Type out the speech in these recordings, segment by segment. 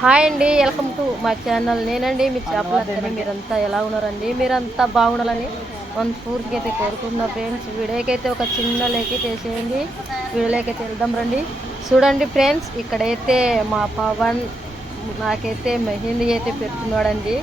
Hi అండి welcome to మా channel. నేనండి మీ చేపలక్కని మీరంతా ఎలా ఉన్నారండి? మీరంతా బాగుండాలని వన్ పూర్తికి అయితే కోరుకుంటున్నా ఫ్రెండ్స్. వీడియోకైతే ఒక చిన్న లేక చేసేయండి. వీడియోలోకైతే వెళ్దాం రండి. చూడండి ఫ్రెండ్స్ ఇక్కడైతే మా పవన్ నాకైతే మెహందీ అయితే పెడుతున్నాడండి.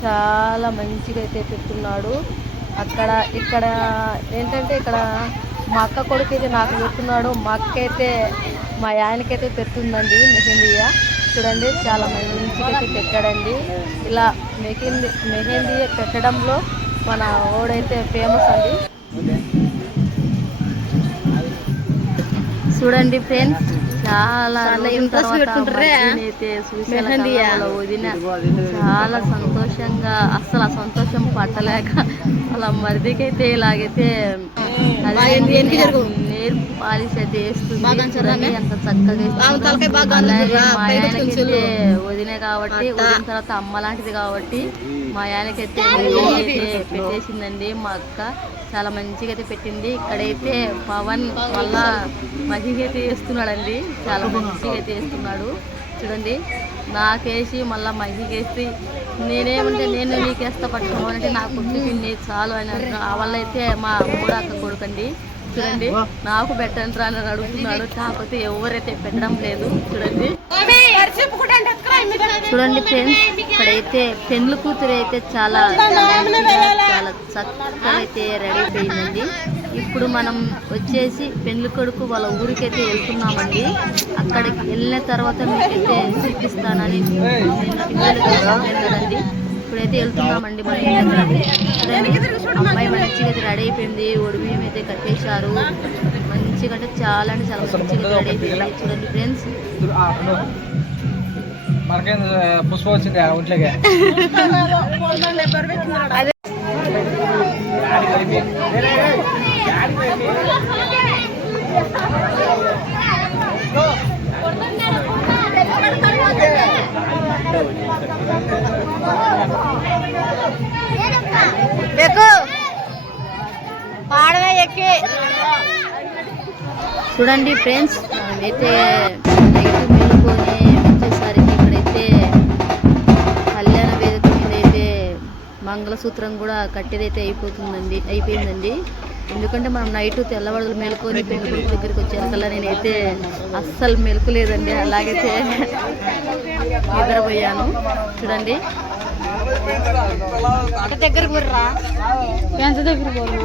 చాలా మంచిగా అయితే పెడుతున్నాడు. అక్కడ ఇక్కడ ఏంటంటే ఇక్కడ మా అక్క కొడుకు అయితే నాకు పెడుతున్నాడు. మా అక్క అయితే మా ఆయనకైతే పెడుతుందండి మెహందీయ. చూడండి చాలా మంచిగా పెట్టాడండి ఇలా మెహందీ మెహందీ పెట్టడంలో మన ఓడైతే ఫేమస్ అండి. చూడండి ఫ్రెండ్స్ చాలా వదిన చాలా సంతోషంగా అసలు ఆ సంతోషం పట్టలేక అలా మరిదికైతే ఇలాగైతే పాలిష్ అయితే వేస్తుంది. ఎంత చక్కగా వదిన కాబట్టి వదిన తర్వాత అమ్మ లాంటిది కాబట్టి మా ఆయనకైతే పెట్టేసిందండి. మా అక్క చాలా మంచిగా అయితే పెట్టింది. ఇక్కడైతే పవన్ మళ్ళా మహిగా అయితే వేస్తున్నాడండి. చాలా మంచిగా అయితే వేస్తున్నాడు. చూడండి నాకేసి మళ్ళీ మహిగేసి నేనేమంటే నేను నీకేస్తా పట్టుకోవాలంటే నాకు పిండి చాలు అని అంటున్నాను ఆ వల్ల అయితే మా మూడు అక్క కొడుకండి. చూడండి నాకు పెట్టండి అని అడుగుతున్నాడు. కాకపోతే ఎవరైతే పెట్టడం లేదు చూడండి. చూడండి ఫ్రెండ్స్ ఇక్కడైతే పెండ్లు కూతురు అయితే చాలా చాలా చక్కగా అయితే రెడీ అయిపోయిందండి. ఇప్పుడు మనం వచ్చేసి పెండ్లి కొడుకు వాళ్ళ ఊరికైతే వెళ్తున్నామండి. అక్కడికి వెళ్ళిన తర్వాత మీకైతే చూపిస్తానని కదండి ఇప్పుడైతే వెళ్తున్నామండి మన అమ్మాయి మంచిగా అయితే రెడీ అయిపోయింది. ఒడిబియ్యం అయితే కట్టేశారు మంచిగా అంటే చాలా అంటే చాలా మంచిగా రెడీ అయిపోయింది. చూడండి ఫ్రెండ్స్. మనకేం పుష్ప వచ్చింది ఆ ఒంట్లోకి చూడండి ఫ్రెండ్స్ అయితే మంగళసూత్రం కూడా కట్టేదైతే అయిపోతుందండి అయిపోయిందండి. ఎందుకంటే మనం నైట్ తెల్లవారులు మేలుకొని పెళ్ళి కొడుకు దగ్గరికి వచ్చేకల్లా నేనైతే అస్సలు మెలుకులేదండి. అలాగైతే నిద్రపోయాను. చూడండి. దగ్గర పోర్రా ఎంత దగ్గర పోర్రా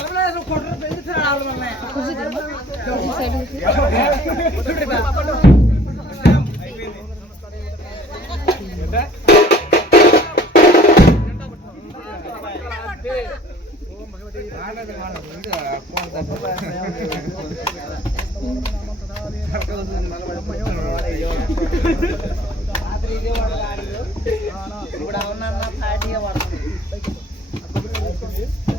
ఎవరికైనా నీకు తెలిసి అది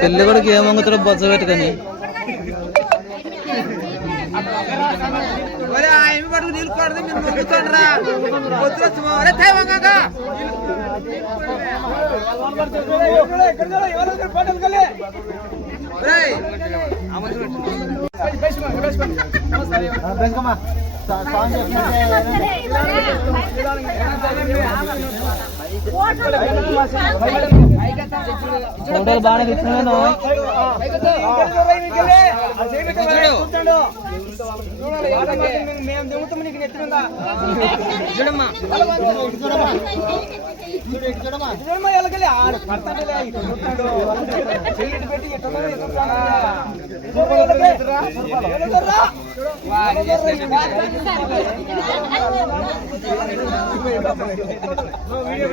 పెళ్ళి కొడుకు ఏమంగుతాడో బొజ్జ పెట్టుకొని ఒరే, ఆ ఎమ్మి పట్టుకు నీళ్ళు కొడదు, మీరు నొక్కుతాండ్రా. పొద్దున సాంగ్ ఫోటోలు బాగానే తెచ్చినాను చూడమ్మా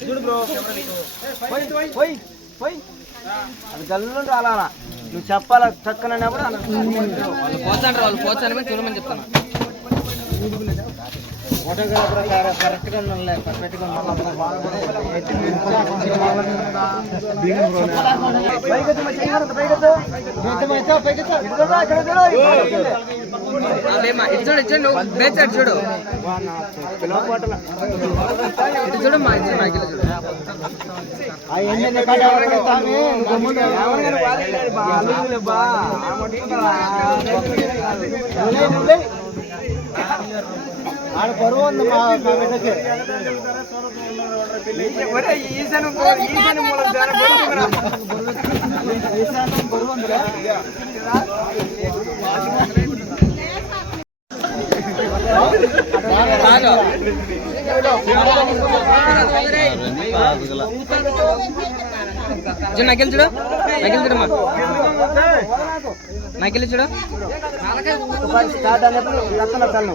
చూడు పోయి పోయి అది గల్లు రాలా నువ్వు చెప్పాలా చక్కనప్పుడు వాళ్ళు పోతాంటారు వాళ్ళు పోతానని చూడమని చెప్తాను ఫోటోగ్రాఫర్ కరెక్ట్ ఉండాలి చూడు ఇటు చూడు చూడు చూడు ఆడ బరువు ఉంది మా బిడ్డకి. ఈశాన్యం బరువు ఉందిరా నకిల్ చూడు నకిల్ చూడమ్మా. నకిల్ చూడు. స్టార్ట్ అయినప్పుడు లెక్కన తల్లు.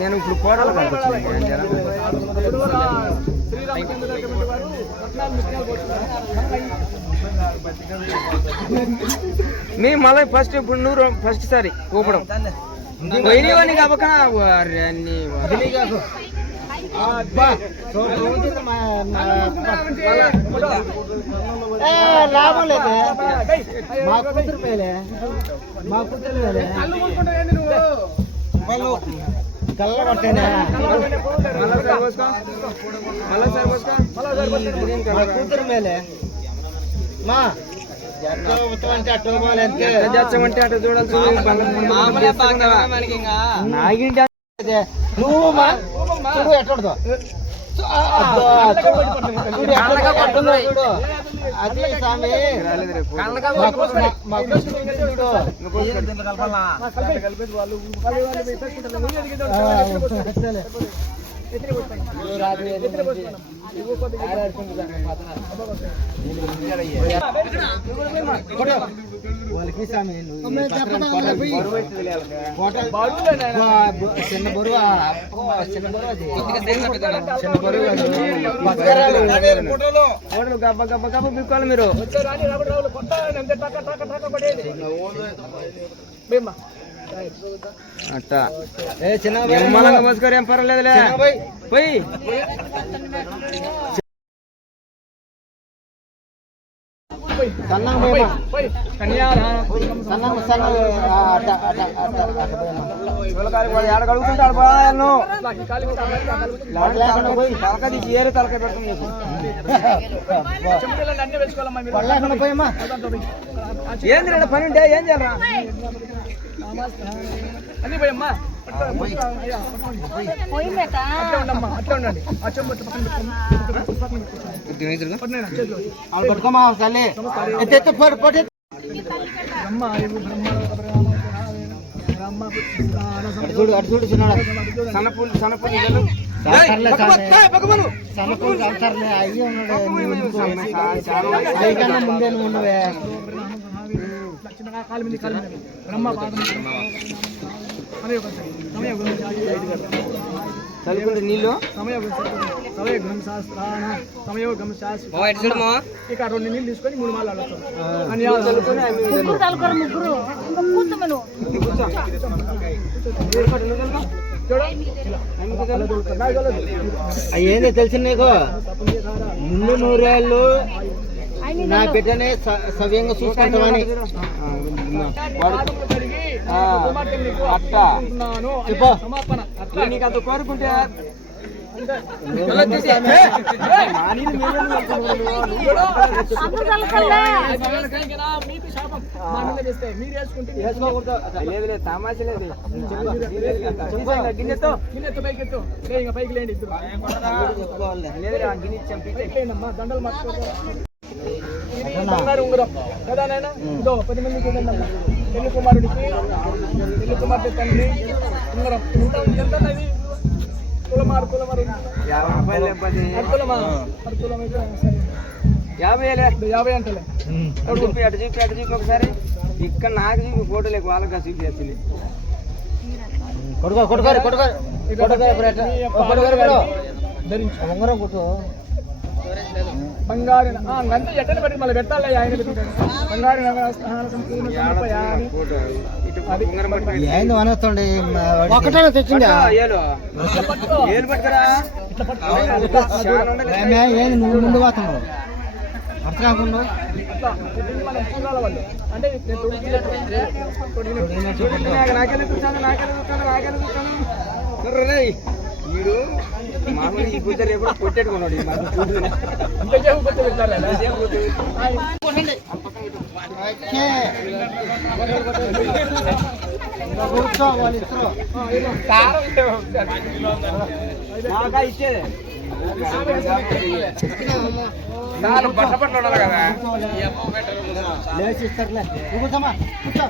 నేను ఇప్పుడు కోడలు మీ మళ్ళీ ఫస్ట్ ఇప్పుడు నువ్వు ఫస్ట్ సారి ఊపడం. పోయినవని కాపకన అన్ని లాభం లేదు మా కూతురు మేలే మా కూతురు మేలే కళ్ళ కొట్టేనా మా కూతురు మేలే మా అంటే అట్టు పోవాలి అంతే చేస్తామంటే అటు నాగింటి నువ్వు మా చూడు ఎట్టడదో చూడు ఎట్లా పట్టుకుందో చూడు అది స్వామి మా కూతురు- వాళ్ళకి చిన్న బరువు చిన్న బరువు చిన్న బరువు గబ్బ గబ్బ గబ్బ బిక్కోవాలి మీరు అట్ట. ఏ చిన్న నిమ్మలంగా పోసుకోరు ఏం పర్వాలేదులే. పోయి. సన్నంగా పోయమ్మా సన్నంగా సన్నంగా ఆ, అట్ట అట్ట అట్ట అట్ట పోయమ్మా ఏడ కడుగుతుంటాడు బాను లేకుండా పోయి తలక తీసి ఏరే తలక పెడుతుంది లేకుండా పోయమ్మా ఏంది రా పని ఉంటే ఏం చేయాలరా? అన్ని పోయమ్మా. పట్టుకోమా అటు చూడు అటు చూడు చిన్నాడు. సన్నపూలు సన్నపూలు సన్నపూలు సంసారలే అయ్యి ఉన్నాడు అయ్యి కన్నా ముందే నువ్వు ఉన్నవే చదువుకుంటే నీళ్ళు? ఇక రెండు నీళ్ళు తీసుకొని మూడు మాలు ఆడతాం చదువుకొని అవి ముగ్గురు తలకొర ముగ్గురు? ఇంకా కూర్చోమను అవి ఏందో తెలిసి నీకు? ముందు నూరేళ్ళు నా బిడ్డనే సవ్యంగా చూసుకుంటామని. కోరుకుంటే లేదు. తమాష పైకి ఎత్తు. లే, ఇంకా పైకి. లేండి దండలు ఇది బంగారు ఉంగరం కదా నాయన ఇదో పది మందికి ఇవ్వండి అమ్మా. పెళ్ళి కుమారుడికి పెళ్ళి కుమార్తె తండ్రి ఉంగరం ఎంత ఎంత ఇది కులమారు కులమారు అయితే సరే యాభై యాభై అంటలే అటు చూపి అటు చూపి అటు చూపి ఒకసారి ఇక్కడ నాకు చూపి ఫోటో లేక వాళ్ళకి చూపి చేస్తుంది కొడుకో. కొడుకోరు కొడుకోరు కొడుకోరు ధరించు. ఉంగరం కొట్టు బంగారు ఎట్టని పెట్టి మళ్ళీ పెట్టాలి ఆయన బంగారు. ఒకటే తెచ్చిందా? ముందు పోతున్నావు? అర్థం కాకుండా? అంటే వీడు మామూలు ఈ కూతురు ఎప్పుడు కొట్టేట్టుకున్నాడు అంతే చెప్పు కొత్త పెట్టాలి కూర్చో వాళ్ళు ఇస్తారు ఇచ్చేది లేచి ఇస్తారులే. కూర్చోమా కూర్చో.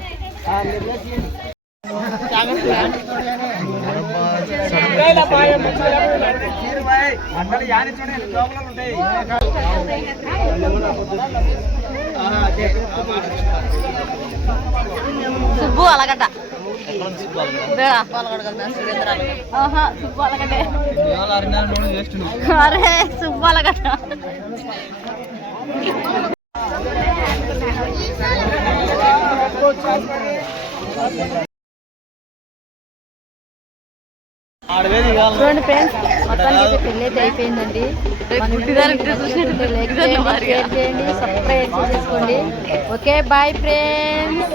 సుబ్బు అలగడ్డ. సుబ్బు అలగడ్డే. అరే సుబ్బు చూడండి ఫ్రెండ్స్ మొత్తానికి అయితే పెళ్ళి అయితే అయిపోయిందండి. లైక్ చేయండి షేర్ చేయండి సబ్స్క్రైబ్ చేసుకోండి. Okay bye friends